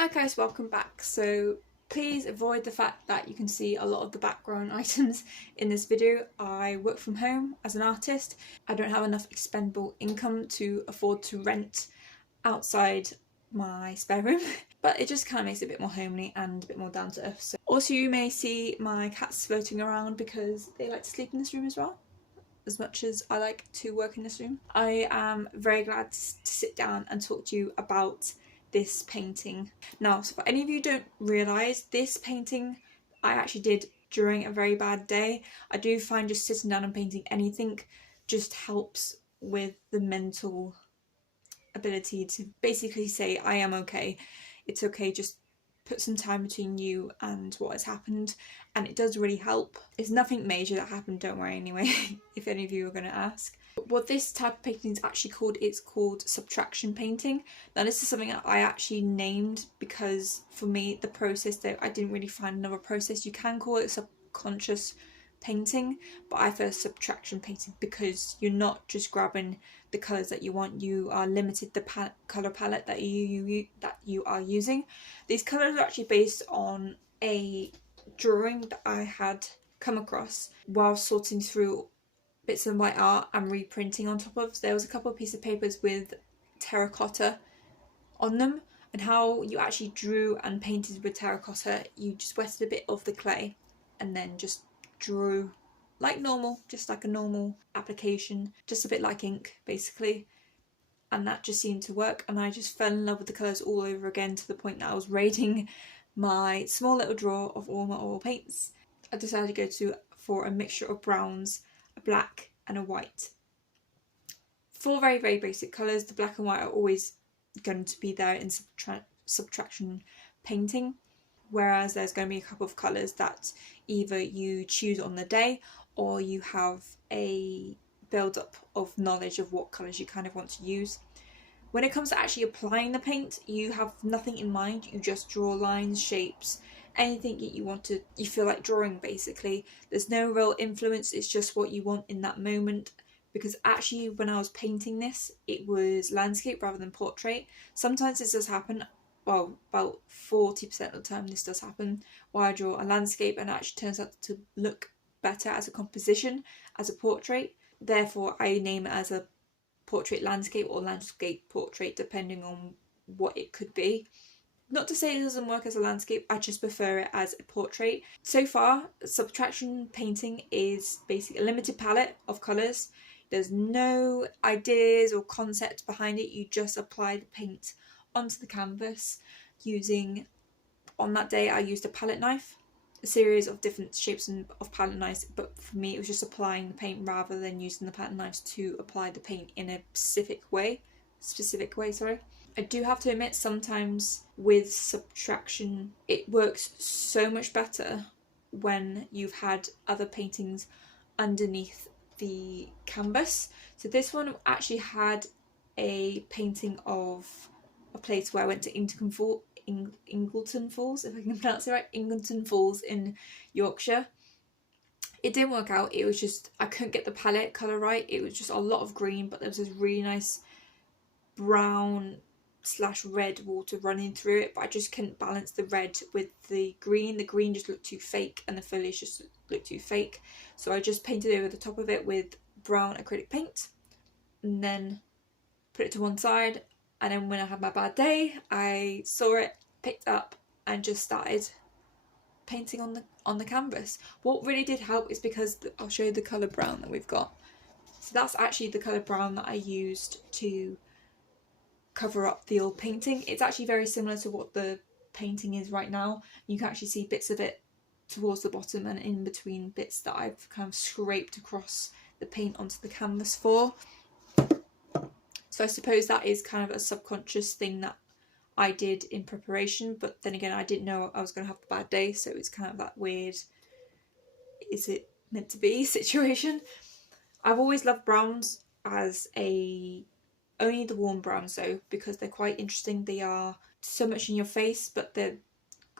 Hi guys, welcome back. So please avoid the fact that you can see a lot of the background items in this video. I work from home as an artist. I don't have enough expendable income to afford to rent outside my spare room, but it just kind of makes it a bit more homely and a bit more down to earth. So also you may see my cats floating around because they like to sleep in this room as well, as much as I like to work in this room. I am very glad to sit down and talk to you about this painting. Now, so for any of you who don't realise, this painting I actually did during a very bad day. I do find just sitting down and painting anything just helps with the mental ability to basically say, I am okay, it's okay, just put some time between you and what has happened, and it does really help. It's nothing major that happened, don't worry anyway, if any of you are going to ask. What this type of painting is actually called, it's called subtraction painting. Now this is something that I actually named because for me the process, that I didn't really find another process. You can call it subconscious painting, but I prefer subtraction painting because you're not just grabbing the colours that you want, you are limited the colour palette that you are using. These colours are actually based on a drawing that I had come across while sorting through bits of my art and reprinting on top of. There was a couple of pieces of papers with terracotta on them, and how you actually drew and painted with terracotta, you just wetted a bit of the clay and then just drew like normal, just like a normal application, just a bit like ink basically, and that just seemed to work, and I just fell in love with the colours all over again to the point that I was raiding my small little drawer of all my oil paints. I decided to go for a mixture of browns, a black and a white. Four very, very basic colours. The black and white are always going to be there in subtraction painting, whereas there's going to be a couple of colours that either you choose on the day or you have a build up of knowledge of what colours you kind of want to use. When it comes to actually applying the paint, you have nothing in mind, you just draw lines, shapes, anything that you feel like drawing basically. There's no real influence, it's just what you want in that moment. Because actually when I was painting this, it was landscape rather than portrait. Sometimes this does happen, well, about 40% of the time this does happen, where I draw a landscape and it actually turns out to look better as a composition, as a portrait. Therefore I name it as a portrait landscape or landscape portrait, depending on what it could be. Not to say it doesn't work as a landscape, I just prefer it as a portrait. So far, subtraction painting is basically a limited palette of colours. There's no ideas or concept behind it, you just apply the paint onto the canvas using, on that day I used a palette knife, a series of different shapes of palette knives, but for me it was just applying the paint rather than using the palette knives to apply the paint in a specific way. I do have to admit, sometimes with subtraction it works so much better when you've had other paintings underneath the canvas. So this one actually had a painting of a place where I went to Ingleton Falls, if I can pronounce it right, Ingleton Falls in Yorkshire. It didn't work out, it was just, I couldn't get the palette colour right, it was just a lot of green, but there was this really nice brown / red water running through it, but I just couldn't balance the red with the green. The green just looked too fake and the foliage just looked too fake, so I just painted over the top of it with brown acrylic paint and then put it to one side. And then when I had my bad day, I saw it, picked up and just started painting on the canvas. What really did help is because I'll show you the colour brown that we've got. So that's actually the colour brown that I used to cover up the old painting. It's actually very similar to what the painting is right now. You can actually see bits of it towards the bottom and in between bits that I've kind of scraped across the paint onto the canvas for. So I suppose that is kind of a subconscious thing that I did in preparation, but then again I didn't know I was going to have a bad day, so it's kind of that weird, is it meant to be situation. I've always loved browns as only the warm browns though, because they're quite interesting. They are so much in your face, but they're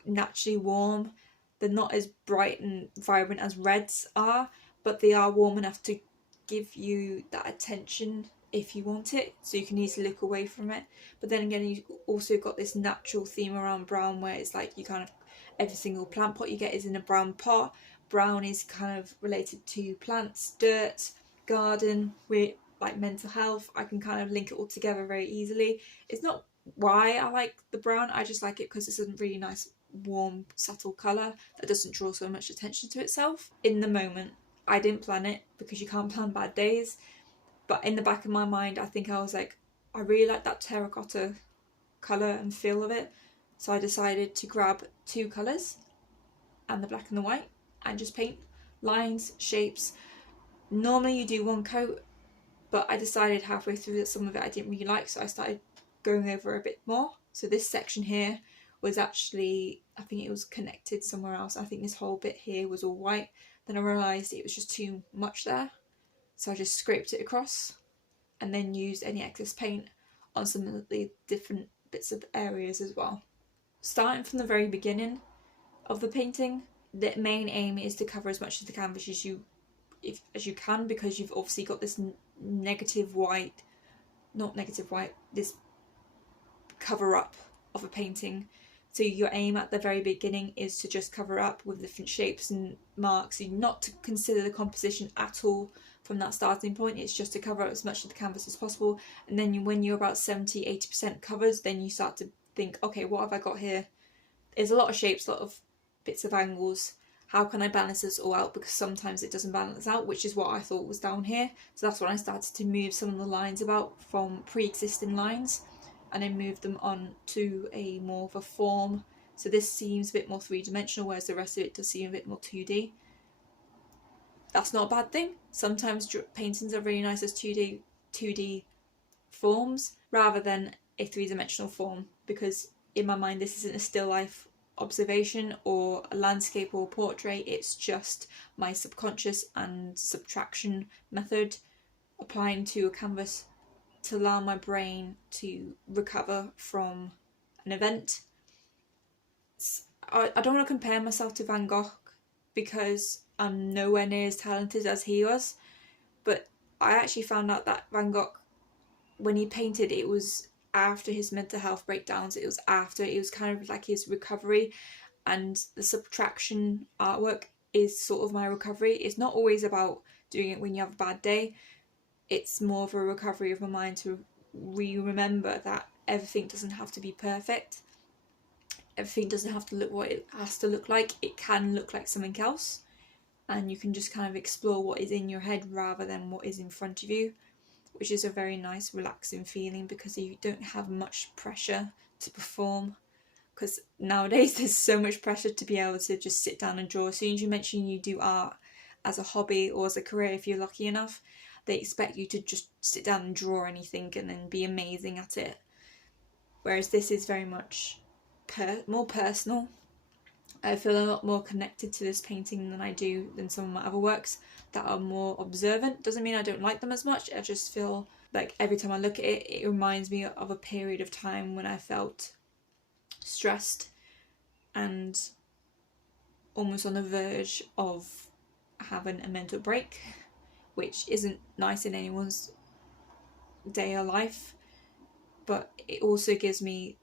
naturally warm. They're not as bright and vibrant as reds are, but they are warm enough to give you that attention if you want it, so you can easily look away from it. But then again, you've also got this natural theme around brown where it's like you kind of, every single plant pot you get is in a brown pot. Brown is kind of related to plants, dirt, garden, with like mental health. I can kind of link it all together very easily. It's not why I like the brown, I just like it because it's a really nice warm subtle colour that doesn't draw so much attention to itself. In the moment, I didn't plan it because you can't plan bad days, but in the back of my mind I think I was like, I really like that terracotta colour and feel of it, so I decided to grab two colours and the black and the white and just paint lines, shapes. Normally you do one coat, but I decided halfway through that some of it I didn't really like, so I started going over a bit more. So this section here was actually, I think it was connected somewhere else. I think this whole bit here was all white. Then I realised it was just too much there, so I just scraped it across and then used any excess paint on some of the different bits of areas as well. Starting from the very beginning of the painting, the main aim is to cover as much of the canvas as you can, because you've obviously got this negative white, not negative white, this cover up of a painting. So your aim at the very beginning is to just cover up with different shapes and marks, and not to consider the composition at all from that starting point. It's just to cover up as much of the canvas as possible. And then when you're about 70-80% covered, then you start to think, okay, what have I got here? There's a lot of shapes, a lot of bits of angles. How can I balance this all out? Because sometimes it doesn't balance out, which is what I thought was down here. So that's when I started to move some of the lines about from pre-existing lines, and then move them on to a more of a form. So this seems a bit more three-dimensional, whereas the rest of it does seem a bit more 2D. That's not a bad thing. Sometimes paintings are really nice as 2D forms rather than a three-dimensional form, because in my mind this isn't a still life observation or a landscape or a portrait, it's just my subconscious and subtraction method applying to a canvas to allow my brain to recover from an event. I don't want to compare myself to Van Gogh because I'm nowhere near as talented as he was, but I actually found out that Van Gogh, when he painted, it was after his mental health breakdowns, it was kind of like his recovery, and the subtraction artwork is sort of my recovery. It's not always about doing it when you have a bad day, it's more of a recovery of my mind to remember that everything doesn't have to be perfect, everything doesn't have to look what it has to look like. It can look like something else, and you can just kind of explore what is in your head rather than what is in front of you, which is a very nice relaxing feeling because you don't have much pressure to perform. Because nowadays there's so much pressure to be able to just sit down and draw. As soon as you mention you do art as a hobby or as a career, if you're lucky enough, they expect you to just sit down and draw anything and then be amazing at it. Whereas this is very much more personal. I feel a lot more connected to this painting than some of my other works that are more observant. Doesn't mean I don't like them as much, I just feel like every time I look at it, it reminds me of a period of time when I felt stressed and almost on the verge of having a mental break, which isn't nice in anyone's day or life, but it also gives me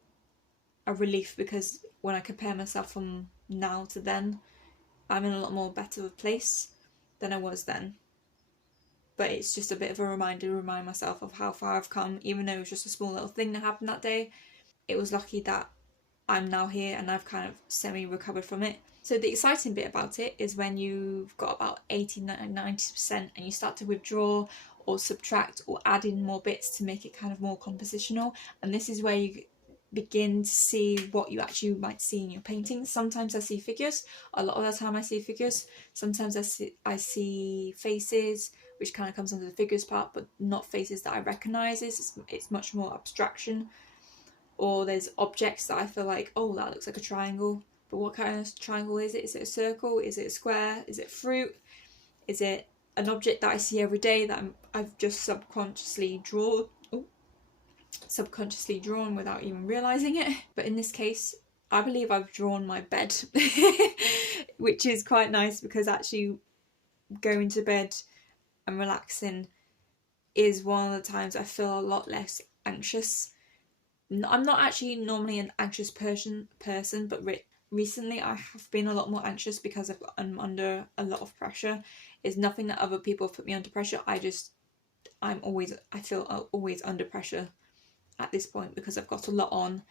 a relief because when I compare myself from now to then, I'm in a lot more better place than I was then. But it's just a bit of a reminder to remind myself of how far I've come, even though it was just a small little thing that happened that day. It was lucky that I'm now here and I've kind of semi-recovered from it. So the exciting bit about it is when you've got about 80-90% and you start to withdraw or subtract or add in more bits to make it kind of more compositional. And this is where you begin to see what you actually might see in your paintings. Sometimes I see figures, a lot of the time I see figures. Sometimes I see faces, which kind of comes under the figures part, but not faces that I recognise. It's much more abstraction. Or there's objects that I feel like, oh, that looks like a triangle, but what kind of triangle is it? Is it a circle? Is it a square? Is it fruit? Is it an object that I see every day that I've just subconsciously drawn without even realising it? But in this case, I believe I've drawn my bed, which is quite nice because actually going to bed and relaxing is one of the times I feel a lot less anxious. I'm not actually normally an anxious person, but recently I have been a lot more anxious because I'm under a lot of pressure. It's nothing that other people have put me under pressure. I feel always under pressure at this point because I've got a lot on,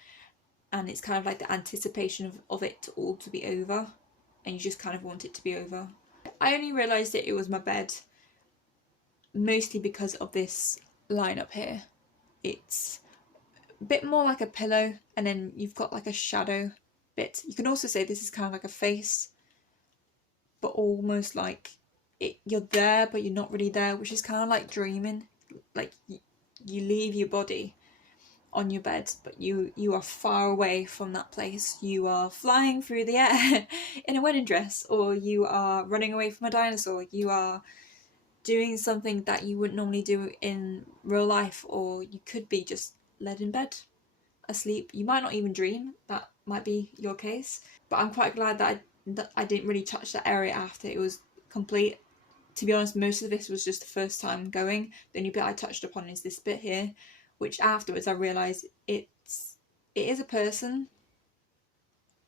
and it's kind of like the anticipation of it all to be over, and you just kind of want it to be over. I only realised that it was my bed mostly because of this line up here. It's a bit more like a pillow, and then you've got like a shadow bit. You can also say this is kind of like a face, but almost like you're there but you're not really there, which is kind of like dreaming. Like you leave your body on your bed, but you are far away from that place. You are flying through the air in a wedding dress, or you are running away from a dinosaur. You are doing something that you wouldn't normally do in real life, or you could be just led in bed asleep. You might not even dream. That might be your case, but I'm quite glad that I didn't really touch that area after it was complete. To be honest, most of this was just the first time going. The only bit I touched upon is this bit here, which afterwards I realised it is a person,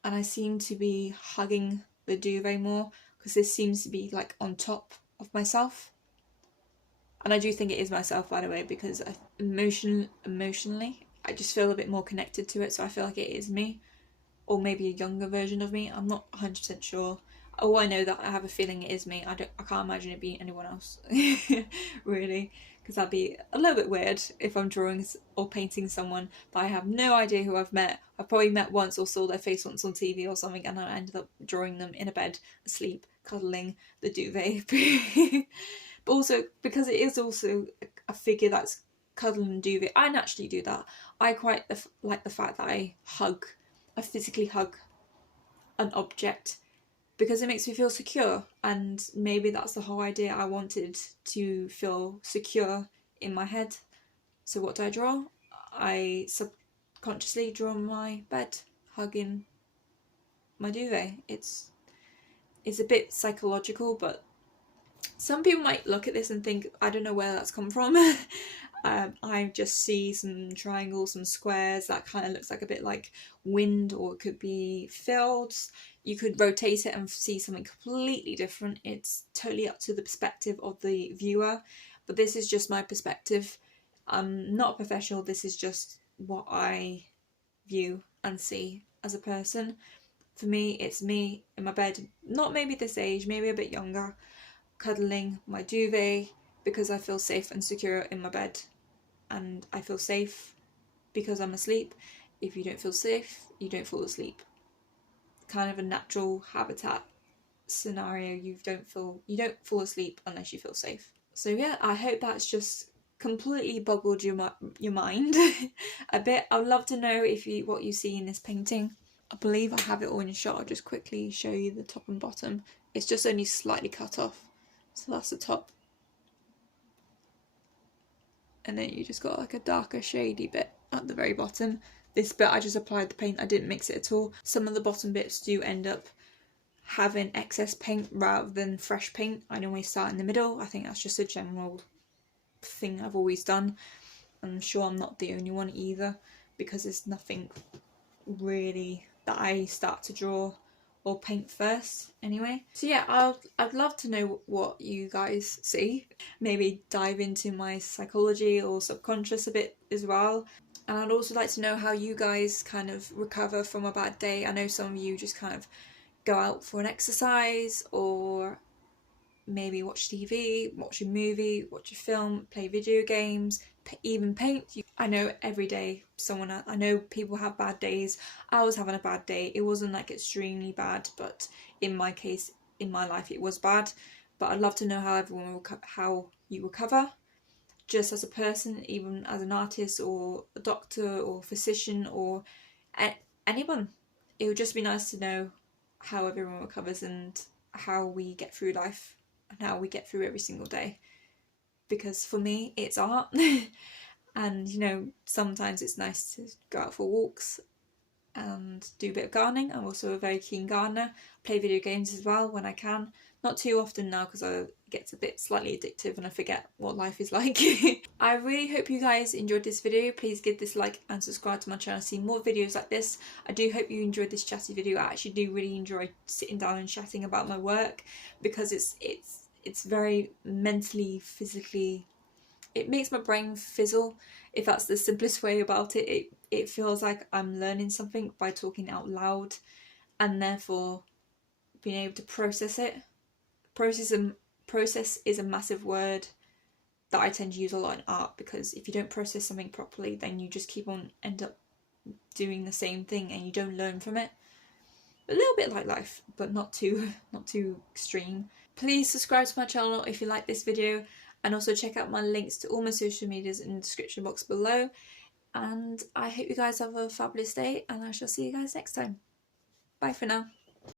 and I seem to be hugging the duvet more because this seems to be like on top of myself. And I do think it is myself, by the way, because emotionally I just feel a bit more connected to it, so I feel like it is me, or maybe a younger version of me. I'm not 100% sure. Oh, I know that I have a feeling it is me. I can't imagine it being anyone else, really, because that'd be a little bit weird if I'm drawing or painting someone that I have no idea who I've met. I've probably met once or saw their face once on TV or something, and I ended up drawing them in a bed, asleep, cuddling the duvet. But also, because it is also a figure that's cuddling the duvet, I naturally do that. I quite like the fact that I physically hug an object, because it makes me feel secure, and maybe that's the whole idea. I wanted to feel secure in my head. So what do I draw? I subconsciously draw my bed hugging my duvet. It's a bit psychological, but some people might look at this and think, I don't know where that's come from. I just see some triangles, some squares, that kind of looks like a bit like wind, or it could be fields. You could rotate it and see something completely different. It's totally up to the perspective of the viewer, but this is just my perspective. I'm not a professional. This is just what I view and see as a person. For me, it's me in my bed, not maybe this age, maybe a bit younger, cuddling my duvet because I feel safe and secure in my bed, and I feel safe because I'm asleep. If you don't feel safe, you don't fall asleep. Kind of a natural habitat scenario. You don't fall asleep unless you feel safe. So yeah, I hope that's just completely boggled your mind a bit. I'd love to know what you see in this painting. I believe I have it all in shot. I'll just quickly show you the top and bottom. It's just only slightly cut off. So that's the top. And then you just got like a darker shady bit at the very bottom. This bit I just applied the paint, I didn't mix it at all. Some of the bottom bits do end up having excess paint rather than fresh paint. I normally start in the middle. I think that's just a general thing I've always done. I'm sure I'm not the only one either, because there's nothing really that I start to draw or paint first anyway. So yeah, I'd love to know what you guys see. Maybe dive into my psychology or subconscious a bit as well. And I'd also like to know how you guys kind of recover from a bad day. I know some of you just kind of go out for an exercise, or maybe watch TV, watch a movie, watch a film, play video games, even paint. I know every day I know people have bad days. I was having a bad day. It wasn't like extremely bad, but in my case, in my life, it was bad. But I'd love to know how you recover, just as a person, even as an artist or a doctor or physician or anyone. It would just be nice to know how everyone recovers and how we get through life and how we get through every single day. Because for me, it's art. And, you know, sometimes it's nice to go out for walks and do a bit of gardening. I'm also a very keen gardener. Play video games as well when I can. Not too often now because it gets a bit slightly addictive and I forget what life is like. I really hope you guys enjoyed this video. Please give this a like and subscribe to my channel to see more videos like this. I do hope you enjoyed this chatty video. I actually do really enjoy sitting down and chatting about my work, because it's very mentally, physically, it makes my brain fizzle, if that's the simplest way about it. It feels like I'm learning something by talking out loud, and therefore being able to process it. Process is a massive word that I tend to use a lot in art, because if you don't process something properly, then you just keep on end up doing the same thing and you don't learn from it. A little bit like life, but not too extreme. Please subscribe to my channel if you like this video, and also check out my links to all my social medias in the description box below. And I hope you guys have a fabulous day, and I shall see you guys next time. Bye for now.